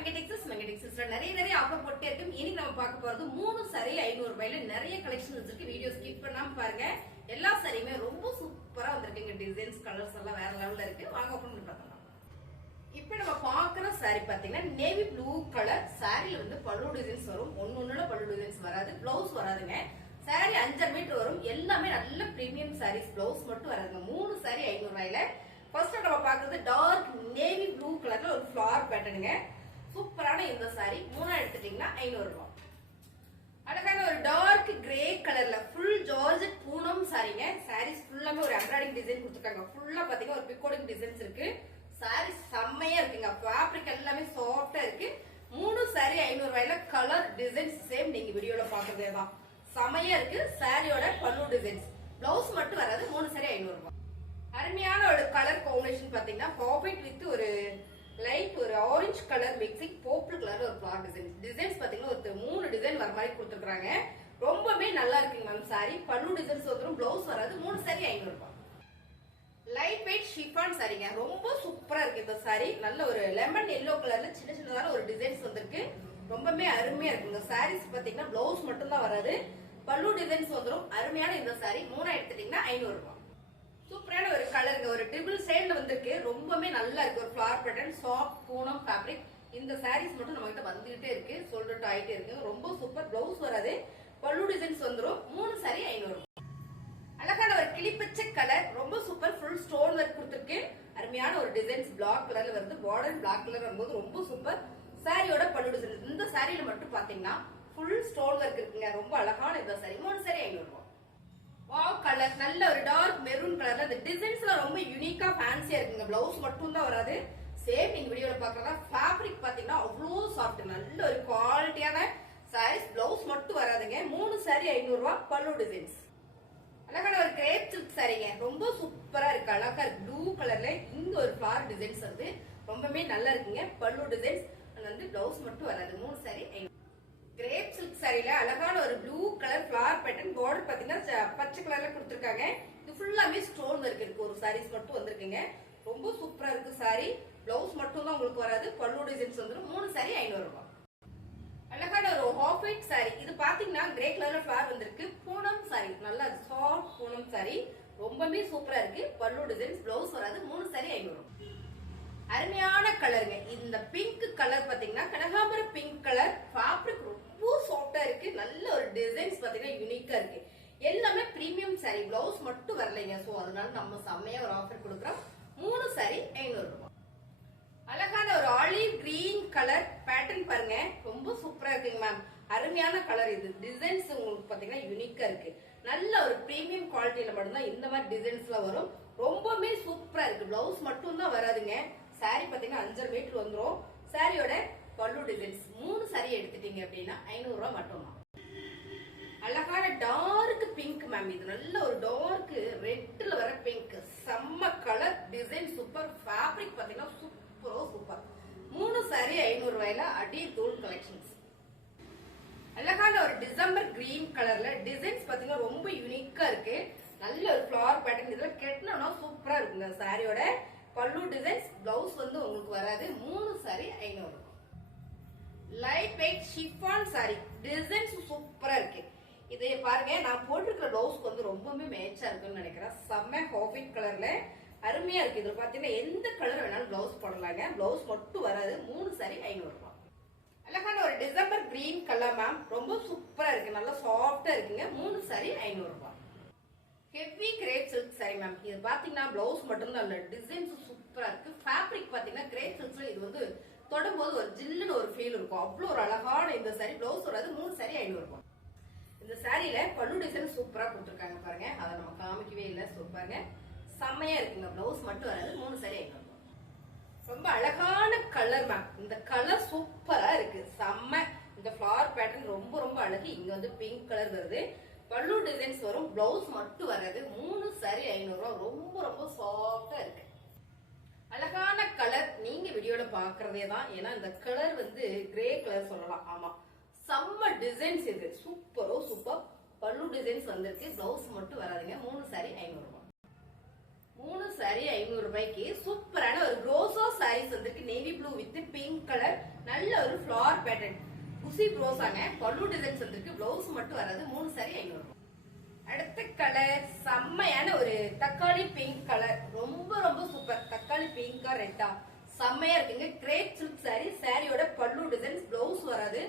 மங்கடெக்ஸஸ்ல நிறைய ஆஃபர் போட்டே இருக்கு. இன்னைக்கு நம்ம பார்க்க போறது 3 saree 500 ரூபாயில நிறைய கலெக்ஷன்ஸ் இருக்கு. வீடியோ ஸ்கிப் பண்ணாம பாருங்க. எல்லா சாரியுமே ரொம்ப சூப்பரா வந்திருக்குங்க. டிசைன்ஸ் கலர்ஸ் எல்லாம் வேற லெவல்ல இருக்கு. வாங்க ஓபன் பண்ணி பார்க்கலாம். இப்போ நம்ம பார்க்குற saree பாத்தீங்கன்னா நேவி ப்ளூ கலர். சாரில வந்து பல்லு டிசைன்ஸ் வரும். ஒண்ணுல பல்லு டிசைன்ஸ் வராது. பிளவுஸ் வராதுங்க. சாரி 5 மீட்டர் வரும். எல்லாமே நல்ல பிரீமியம் சாரீஸ். பிளவுஸ் மட்டும் வராதுங்க. 3 saree 500 ரூபாயில. ஃபர்ஸ்ட் நம்ம பார்க்கிறது டார்க் நேவி ப்ளூ கலர்ல ஒரு ஃபிளவர் பேட்டர்னுங்க. சூப்பரான இந்த சாரி 3 எடுத்துட்டீங்கன்னா 500 ரூபாய். அழகான ஒரு டார்க் கிரே கலர்ல ஃபுல் ஜார்ஜெட் பூனம் சாரிங்க. சாரீஸ் ஃபுல்லாமே ஒரு எம்ப்ராய்டிங் டிசைன் கொடுத்துருக்காங்க. ஃபுல்லா பாத்தீங்கன்னா ஒரு பிகோடிங் டிசைன்ஸ் இருக்கு. சாரி செம்மையா இருக்குங்க. ஃபேப்ரிக் எல்லாமே சாஃப்டா இருக்கு. 3 saree 500 ரூபாயில கலர் டிசைன்ஸ் சேம் நீங்க வீடியோல பாக்குறதே தான். செம்மையா இருக்கு. சாரியோட பல்லு டிசைன்ஸ். பிளவுஸ் மட்டும் வராது. 3 saree 500 ரூபாய். அருமையான ஒரு கலர் காம்பினேஷன் பாத்தீங்கன்னா பாப்பெட் வித் ஒரு லைட் ஒரு orange colour mixing purple colour ஒரு ஃபிளவர் டிசைன். டிசைன்ஸ் பாத்தீங்கன்னா ஒரு 3 டிசைன் வர மாதிரி கொடுத்துருக்காங்க. ரொம்பவே நல்லா இருக்குங்க மேம் சாரி. பல்லு டிசைன்ஸ் வந்துடும். பிளவுஸ் வராது. 3 saree 500 ரூபாய். லைட் வெயிட் ஷிஃபான் சாரிங்க. ரொம்ப சூப்பரா இருக்கு இந்த சாரி. நல்ல ஒரு லெமன் எல்லோ கலர்ல சின்ன சின்னதான ஒரு டிசைன்ஸ் வந்திருக்கு. ரொம்பவே அருமையா இருக்குங்க. சாரீஸ் பாத்தீங்கன்னா பிளவுஸ் மட்டும் தான் வராது. பல்லு டிசைன்ஸ் வந்துடும். அருமையான இந்த சாரி 3 எடுத்துட்டீங்கன்னா 500 ரூபாய். சூப்பரான ஒரு கலருங்க. ஒரு ட்ரிபிள் சைடுல வந்திருக்கு. ரொம்பவே நல்லா இருக்கு. ஒரு flower pattern soft Poonam fabric. இந்த சாரீஸ் மட்டும் நம்ம கிட்ட வந்துகிட்டே இருக்கு. சோல்டர் ஆயிட்டே இருக்கு. ரொம்ப சூப்பர். பிளவுஸ் வராது. பல்லு டிசைன்ஸ் வந்துடும். 3 saree 500 ரூபாய். அழகான ஒரு கிளிப்பச்சை கலர். ரொம்ப சூப்பர். ஃபுல் ஸ்டோன் ஒர்க் கொடுத்துருக்கு. அருமையான ஒரு டிசைன்ஸ் பிளாக் கலர்ல வருது. பார்டர் பிளாக் கலர் வரும்போது ரொம்ப சூப்பர். சாரியோட பல்லு டிசைன். இந்த சாரியில மட்டும் பாத்தீங்கன்னா ஃபுல் ஸ்டோன் ஒர்க் இருக்குங்க. ரொம்ப அழகான இந்த சாரி 3 saree 500 ரூபாய். Wow colour. நல்ல ஒரு டார்க் மெரூன் கலர்ல இந்த டிசைன்ஸ்லாம் ரொம்ப யூனிக்கா ஃபேன்சியா இருக்குங்க. பிளவுஸ் மட்டும் தான் வராது. சேம் நீங்க வீடியோல பாக்குறதா ஃபேப்ரிக் பாத்தீங்கன்னா அவ்வளோ சாஃப்ட். நல்ல ஒரு குவாலிட்டியான சாரீஸ். பிளவுஸ் மட்டும் வராதுங்க. 3 saree 500 ரூபாய். பல்லு டிசைன்ஸ். அழகான ஒரு கிரேப் சில்க் சாரிங்க. ரொம்ப சூப்பரா இருக்கு. அழகா இருக்கு. ப்ளூ கலர்ல இங்க ஒரு ஃபிளவர் டிசைன்ஸ் வருது. ரொம்பவே நல்லா இருக்குங்க. பல்லு டிசைன்ஸ் வந்து பிளவுஸ் மட்டும் வராது. 3 saree 500. கிரேப் சில்க் சாரில அழகான ஒரு blue colour flower pattern. Border பாத்தீங்கன்னா பச்சை கலர்ல கொடுத்திருக்காங்க. இது ஃபுல்லாமே ஸ்டோன் ஒர்க் இருக்கு. ஒரு சாரீஸ் மட்டும் வந்திருக்குங்க. ரொம்ப சூப்பரா இருக்கு சாரி. பிளவுஸ் மட்டும் தான் உங்களுக்கு வராது. பல்லு டிசைன்ஸ் வந்துடும். 3 saree 500 ரூபாய். அழகான ஒரு ஹாஃப் ஒயிட் சாரி. இது பாத்தீங்கன்னா கிரே கலர்ல ஃபிளவர் வந்திருக்கு. பூனம் சாரி. நல்லா சாஃப்ட் பூனம் சாரி. ரொம்பவே சூப்பரா இருக்கு. பல்லு டிசைன்ஸ். பிளவுஸ் வராது. 3 saree 500 ரூபாய். அருமையான கலருங்க. இந்த பிங்க் கலர் பாத்தீங்கன்னா கனகாம்பர பிங்க் கலர். ஃபேப்ரிக் ரொம்ப சாஃப்டா இருக்கு. நல்ல ஒரு டிசைன்ஸ் பாத்தீங்கன்னா யூனிக்கா இருக்கு. எல்லாமே பிரீமியம் சாரி. பிளவுஸ் மட்டும் வரலைங்க. சோ அதனால நம்ம செம்மையா ஒரு ஆஃபர் கொடுக்குறோம். 3 saree 500 ரூபாய். அழகான ஒரு ஆலிவ் கிரீன் கலர் பேட்டர்ன் பாருங்க. ரொம்ப சூப்பரா இருக்குங்க மேம். அருமையான கலர் இது. டிசைன்ஸ் உங்களுக்கு பாத்தீங்கன்னா யூனிக்கா இருக்கு. நல்ல ஒரு பிரீமியம் குவாலிட்டியில மட்டும்தான் இந்த மாதிரி டிசைன்ஸ்லாம் வரும். ரொம்பவே சூப்பரா இருக்கு. பிளவுஸ் மட்டும் தான் வராதுங்க. சாரி பாத்தீங்கன்னா 5 மீட்டர் வந்துடும். சாரியோட பல்லு டிசைன்ஸ். 3 saree எடுத்துட்டீங்க அப்படின்னா 500 ரூபாய் மட்டும்தான். அழகான டார்க் பிங்க் மேம். இது நல்ல ஒரு டார்க் ரெட்ல வர பிங்க். செம்ம கலர். Design super. ஃபேப்ரிக் பாத்தீங்கன்னா சூப்பர். 3 saree 500 ரூபாயில அடி தூள் கலெக்ஷன்ஸ். அழகான ஒரு டிசம்பர் கிரீன் கலர்ல டிசைன்ஸ் பாத்தீங்கன்னா ரொம்ப யூனிக்கா இருக்கு. நல்ல ஒரு ஃபிளவர் பேட்டர்ன். இதுல கெட்டனா சூப்பரா இருக்குங்க. சாரியோட பல்லு டிசைன்ஸ். பிளவுஸ் வந்து உங்களுக்கு வராது. 3 saree 500 ரூபாய். Light weight chiffon sorry. Designs சூப்பரா இருக்கு. இது பாருங்க. நான் போட்டிருக்கிற பிளவுஸ்க்கு வந்து ரொம்பவே மேட்சா இருக்குன்னு நினைக்கிறேன். செம்ம ஹாஃபிட் கலர்ல அருமையா இருக்கு. இதுல பாத்தீங்கன்னா எந்த கலர் வேணாலும் பிளவுஸ் போடலாங்க. பிளவுஸ் மட்டும் வராது. 3 saree 500 ரூபாய். அழகான ஒரு டிசம்பர் கிரீன் கலர் மேம். ரொம்ப சூப்பரா இருக்கு. நல்லா சாஃப்டா இருக்குங்க. 3 saree 500 ரூபாய். Heavy grape silk sorry ma'am. இது பாத்தீங்கன்னா பிளவுஸ் மட்டும் தான் இல்ல. டிசைன்ஸ் சூப்பரா இருக்கு. ஃபேப்ரிக் பாத்தீங்கன்னா கிரேப் சில்க்ஸ்ல இது வந்து தொடும்போது ஒரு ஜில்லுன்னு ஒரு ஃபீல் இருக்கும். அவ்வளவு ஒரு அழகான இந்த சாரி. பிளவுஸ் வராது. 3 saree 500 ரூபாய். இந்த சாரியில பல்லு டிசைன் சூப்பரா கொடுத்துருக்காங்க பாருங்க. அதை நம்ம காமிக்கவே இல்லை. சூப்பருங்க. செம்மையா இருக்குங்க. பிளவுஸ் மட்டும் வராது. 3 saree 500 ரூபாய். ரொம்ப அழகான கலர் மேம். இந்த கலர் சூப்பரா இருக்கு. செம்ம. இந்த ஃபிளவர் பேட்டர்ன் ரொம்ப ரொம்ப அழகு. இங்க வந்து பிங்க் கலர் வருது. பல்லு டிசைன்ஸ் வரும். பிளவுஸ் மட்டும் வராது. 3 saree 500 ரூபாய். ரொம்ப ரொம்ப சாஃப்டா இருக்கு. அழகான கலர். நீங்க வீடியோல பாக்குறதே தான். ஏன்னா இந்த கலர் வந்து கிரே கலர் சொல்லலாம். ஆமா செம்ம டிசைன்ஸ். இது சூப்பரோ சூப்பர். பல்லு டிசைன்ஸ் வந்திருக்கு. பிளவுஸ் மட்டும் வராதுங்க. 3 saree 500 ரூபாய். மூணு சாரி 500 ரூபாய்க்கு சூப்பரான ஒரு ரோசோ சாரீஸ் வந்திருக்கு. Navy blue with pink colour, நல்ல ஒரு ஃபிளார் பேட்டர்ன் குசி ரோஸாங்க. பல்லு டிசைன்ஸ் வந்திருக்கு. பிளவுஸ் மட்டும் வராது. மூணு சாரி 500 ரூபாய். அடுத்த கலர் செம்மையான ஒரு தக்காளி பிங்க் கலர், ரொம்ப ரொம்ப சூப்பர். தக்காளி பிங்கா ரெட்டா செம்மையா இருக்குங்க. Grape silk sorry. சாரியோட பல்லு டிசைன்ஸ், பிளவுஸ் வராது.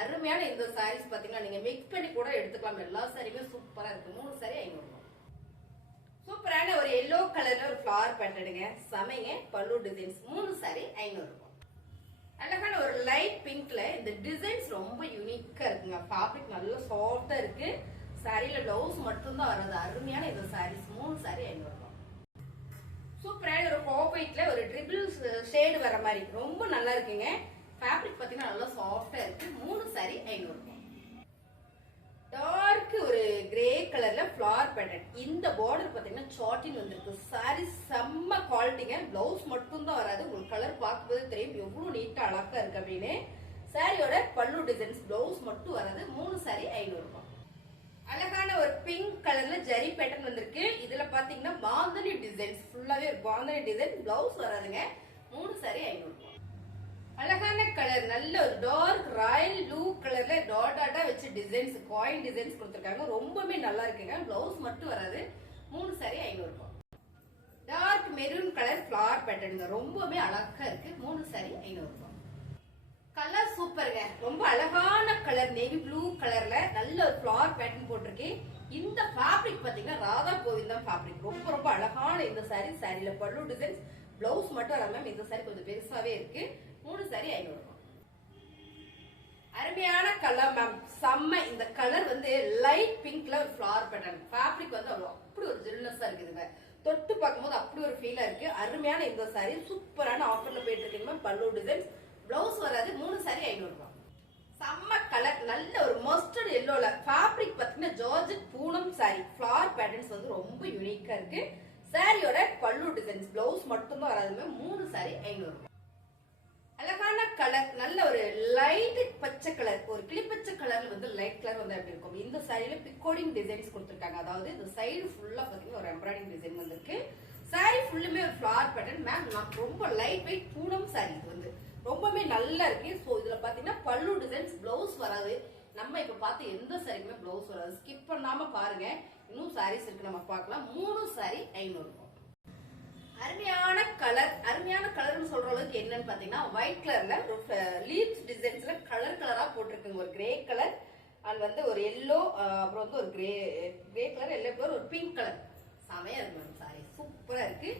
அருமையான இந்த சாரீஸ் பாத்தீங்கன்னா நீங்க மிக்ஸ் பண்ணி கூட எடுத்துக்கலாம். எல்லா சாரியுமே சூப்பரா இருக்கு. மூணு சாரி 500 ரூபாய். சூப்பரான ஒரு எல்லோ கலர்ல ஒரு ஃபிளவர் பேட்டர்னுங்க, சமைங்க. பல்லு டிசைன்ஸ், மூணு சாரி 500 ரூபாய். அழகான ஒரு லைட் பிங்க்ல இந்த டிசைன்ஸ் ரொம்ப யூனிக்கா இருக்குங்க. ஃபேப்ரிக் நல்லா சாஃப்டா இருக்கு. சாரியில பிளவுஸ் மட்டும் தான் வராது. அருமையான இந்த சாரீஸ், மூணு சாரி 500 ரூபாய். சூப்பரான ஒரு காப்பைட்ல ஒரு ட்ரிபிள் ஷேடு வர மாதிரி ரொம்ப நல்லா இருக்குங்க. ஃபேப்ரிக் பாத்தீங்கன்னா நல்லா சாஃப்டா இருக்கு. மூணு சாரி 500 ரூபாய். டார்க் ஒரு கிரே கலர்ல ஃபிளவர் பேட்டர்ன். இந்த பார்டர் பாத்தீங்கன்னா சாட்டின் வந்திருக்கு. சாரி செம்ம குவாலிட்டிங்க. பிளவுஸ் மட்டும் தான் வராது. உங்களுக்கு கலர் பார்க்கும்போது தெரியும் எவ்வளவு நீட்டா அழகா இருக்கு அப்படின்னு. சாரியோட பல்லு டிசைன்ஸ், பிளவுஸ் மட்டும் வராது. மூணு சாரி 500 ரூபாய். அழகான ஒரு பிங்க் கலர்ல ஜரி பேட்டர்ன் வந்திருக்கு. இதுல பாத்தீங்கன்னா பாந்தனி டிசைன்ஸ், ஃபுல்லாவே ஒரு பாந்தனி டிசைன், பிளவுஸ் வராதுங்க. மூணு சாரி 500 ரூபாய். அழகான கலர், நல்ல ஒரு டார்க் ராயல் ப்ளூ கலர்ல டாட்டா வச்சு டிசைன்ஸ், காயின் டிசைன்ஸ் கொடுத்திருக்காங்க. ரொம்பவே நல்லா இருக்குங்க. பிளவுஸ் மட்டும் வராது. மூணு சாரி 500 ரூபாய். டார்க் மெரூன் கலர் ஃபிளவர் பேட்டர்னுங்க, ரொம்பவே அழகா இருக்கு. மூணு சாரி 500 ரூபாய். கலர் சூப்பருங்க. ரொம்ப அழகான கலர், நேவி ப்ளூ கலர்ல நல்ல ஒரு ஃபிளவர் பேட்டர்ன் போட்டிருக்கு. இந்த ஃபேப்ரிக் பாத்தீங்கன்னா ராதா கோவிந்தம் ஃபேப்ரிக். ரொம்ப ரொம்ப அழகான இந்த சாரி. சாரியில பல்லு டிசைன்ஸ், பிளவுஸ் மட்டும் வராம இந்த சாரி கொஞ்சம் பெருசாவே இருக்கு. மூணு சாரி 500 ரூபாய். அருமையான கலர் மேம், செம்ம. இந்த கலர் வந்து லைட் பிங்க்ல ஒரு ஃபிளவர் பேட்டர்ன். ஃபேப்ரிக் வந்து அப்படி ஒரு ஜில்னஸா இருக்குதுங்க. தொட்டு பார்க்கும்போது அப்படி ஒரு ஃபீலா இருக்கு. அருமையான இந்த சாரி சூப்பரான ஆஃபர்ல போயிட்டு இருக்கு மேம். பல்லு டிசைன்ஸ், பிளவுஸ் வராது. மூணு சாரி 500 ரூபாய். செம்ம கலர், நல்ல ஒரு மஸ்டர்ட் எல்லோல ஃபேப்ரிக் பாத்தீங்கன்னா georgette Poonam sorry. Flower patterns வந்து ரொம்ப யூனிக்கா இருக்கு. சாரியோட பல்லு டிசைன்ஸ், பிளவுஸ் மட்டும் தான் வராதுமே. மூணு சாரி 500 ரூபாய். அழகான கலர், நல்ல ஒரு லைட் பச்சை கலர், ஒரு கிளிப்பச்சை கலர்ல வந்து லைட் கலர் வந்து அப்படி இருக்கும். இந்த சாரியில பிக்கோடிங் டிசைன்ஸ் கொடுத்திருக்காங்க. அதாவது இந்த சைடு ஃபுல்லா பாத்தீங்கன்னா ஒரு எம்ப்ராய்டிங் டிசைன் வந்திருக்கு. சாரி ஃபுல்லுமே ஒரு ஃபிளவர் பேட்டர்ன் மேம். ரொம்ப லைட் வெயிட் பூனம் சாரி. இது வந்து ரொம்பவே நல்லா இருக்கு. சோ இதுல பாத்தீங்கன்னா பல்லு டிசைன்ஸ், பிளவுஸ் வராது. நம்ம இப்ப பார்த்து எந்த சாரிக்குமே பிளவுஸ் வராது. ஸ்கிப் பண்ணாம பாருங்க. இன்னும் சாரீஸ் இருக்கு, நம்ம பார்க்கலாம். மூணு சாரி 500 ரூபாய். அருமையான கலர், அருமையான கலர்னு சொல்ற அளவுக்கு என்னன்னு பாத்தீங்கன்னா ஒயிட் கலர்ல ஒரு லீவ்ஸ் டிசைன்ஸ்ல கலர் கலரா போட்டிருக்குங்க. ஒரு கிரே கலர் அண்ட் வந்து ஒரு எல்லோ, அப்புறம் வந்து ஒரு கிரே கலர், எல்லோ கலர், ஒரு பிங்க் கலர். செமையா இருக்கு மேம். சாரி சூப்பரா இருக்கு.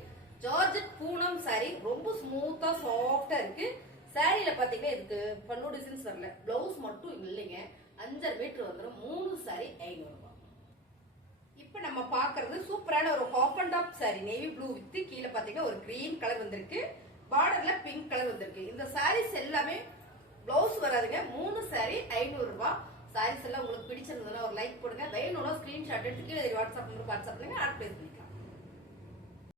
ஜார்ஜெட் பூனம் சாரி, ரொம்ப ஸ்மூத்தா சாஃப்டா இருக்கு. சாரியில பாத்தீங்கன்னா இதுக்கு பல்லு டிசைன்ஸ் வரல. பிளவுஸ் மட்டும் இல்லைங்க. 5 மீட்டர் வந்துடும். மூணு சாரி 500 ரூபாய். இப்ப நம்ம பாக்குறது சூப்பரான ஒரு half and top sorry. Navy blue with கீழே பாத்தீங்கன்னா ஒரு கிரீன் கலர் வந்திருக்கு. பார்டர்ல பிங்க் கலர் வந்திருக்கு. இந்த சாரீஸ் எல்லாமே பிளவுஸ் வராதுங்க. மூணு சாரி 500 ரூபாய். சாரீஸ் எல்லாம் உங்களுக்கு பிடிச்சிருந்ததுன்னா ஒரு லைக் போடுங்க. வேணும்னா ஸ்கிரீன்ஷாட் எடுத்து கீழே வாட்ஸ்அப் நம்பர் வாட்ஸ்அப் பண்ணுங்க. ஆட் பிளேஸ் பண்ணிக்கலாம்.